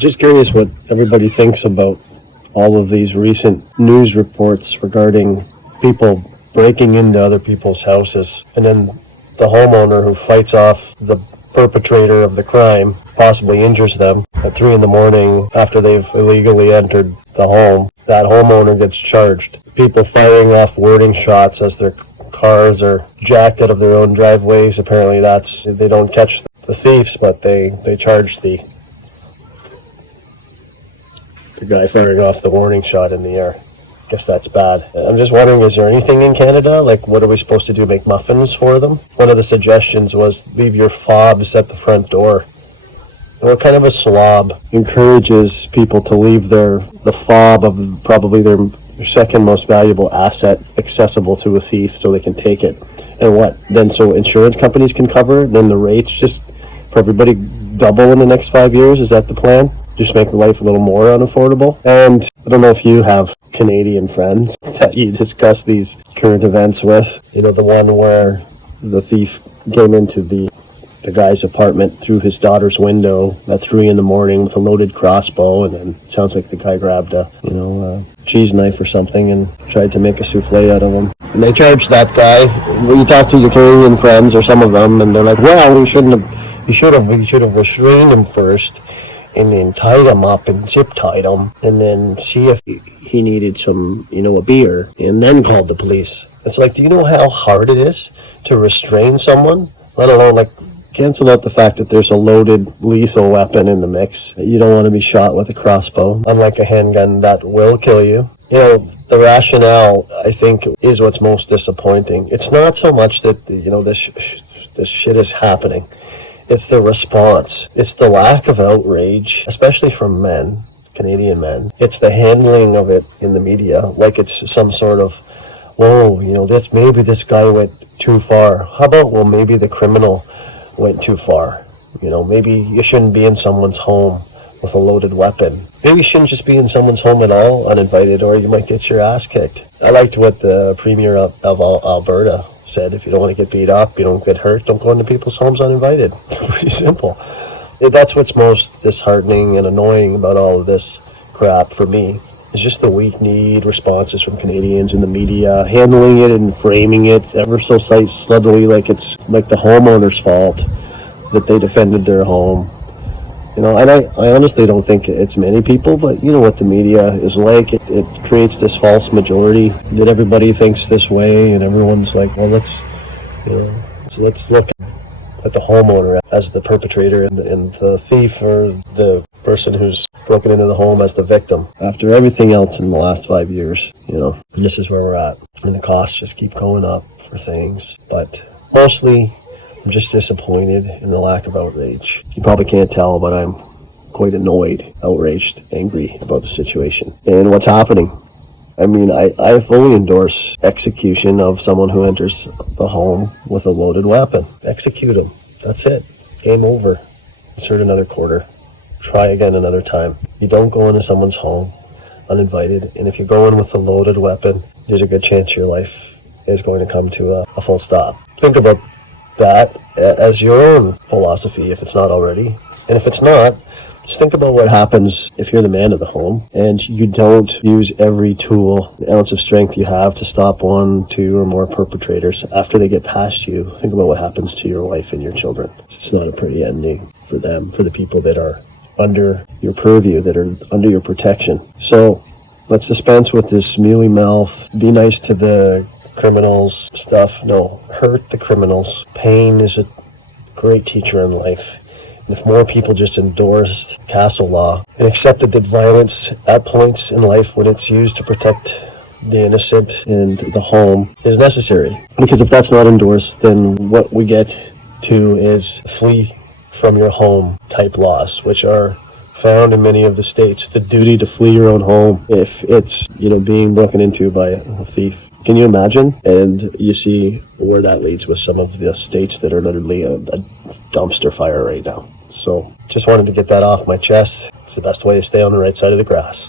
Just curious what everybody thinks about all of these recent news reports regarding people breaking into other people's houses, and then the homeowner who fights off the perpetrator of the crime possibly injures them at 3 a.m. after they've illegally entered the home. That homeowner gets charged. People firing off wording shots as their cars are jacked out of their own driveways. Apparently they don't catch the thieves, but they charge the guy firing off the warning shot in the air. Guess that's bad. I'm just wondering, is there anything in Canada? Like, what are we supposed to do, make muffins for them? One of the suggestions was leave your fobs at the front door. And what kind of a slob encourages people to leave the fob of probably their second most valuable asset accessible to a thief so they can take it? And what? Then so insurance companies can cover it? Then the rates just for everybody double in the next 5 years? Is that the plan? Just make life a little more unaffordable? And I don't know if you have Canadian friends that you discuss these current events with. You know, the one where the thief came into the guy's apartment through his daughter's window at 3 a.m. with a loaded crossbow, and then it sounds like the guy grabbed a cheese knife or something and tried to make a souffle out of him. And they charged that guy. You talk to your Canadian friends or some of them, and they're like, well, you should have restrained him first, and then tied him up and zip-tied him, and then see if he needed some, a beer, and then called the police. It's like, do you know how hard it is to restrain someone? Let alone, cancel out the fact that there's a loaded, lethal weapon in the mix. You don't want to be shot with a crossbow, unlike a handgun that will kill you. The rationale, I think, is what's most disappointing. It's not so much that, this shit is happening. It's the response. It's the lack of outrage, especially from men, Canadian men. It's the handling of it in the media, like it's some sort of, whoa, maybe this guy went too far. How about, well, maybe the criminal went too far. Maybe you shouldn't be in someone's home with a loaded weapon. Maybe you shouldn't just be in someone's home at all uninvited, or you might get your ass kicked. I liked what the Premier of Alberta said. If you don't want to get beat up, you don't get hurt, don't go into people's homes uninvited. Pretty simple. That's what's most disheartening and annoying about all of this crap for me. It's just the weak-kneed responses from Canadians in the media, handling it and framing it ever so subtly like it's like the homeowner's fault that they defended their home. And I honestly don't think it's many people, but you know what the media is like. It creates this false majority that everybody thinks this way, and everyone's like, well, let's look at the homeowner as the perpetrator and the thief or the person who's broken into the home as the victim. After everything else in the last 5 years, this is where we're at. And the costs just keep going up for things. But mostly, I'm just disappointed in the lack of outrage. You probably can't tell, but I'm quite annoyed, outraged, angry about the situation and what's happening. I mean, I fully endorse execution of someone who enters the home with a loaded weapon. Execute them. That's it. Game over. Insert another quarter. Try again another time. You don't go into someone's home uninvited, and if you go in with a loaded weapon, there's a good chance your life is going to come to a full stop. Think about that as your own philosophy, if it's not already. And if it's not, just think about what happens if you're the man of the home and you don't use every tool, the ounce of strength you have to stop 1, 2, or more perpetrators after they get past you. Think about what happens to your wife and your children. It's not a pretty ending for them, for the people that are under your purview, that are under your protection. So let's dispense with this mealy mouth, be nice to the criminals stuff. No, hurt the criminals. Pain is a great teacher in life. And if more people just endorsed castle law and accepted that violence at points in life when it's used to protect the innocent and the home is necessary. Because if that's not endorsed, then what we get to is flee from your home type laws, which are found in many of the states. The duty to flee your own home if it's, being broken into by a thief. Can you imagine? And you see where that leads with some of the states that are literally a dumpster fire right now. So just wanted to get that off my chest. It's the best way to stay on the right side of the grass.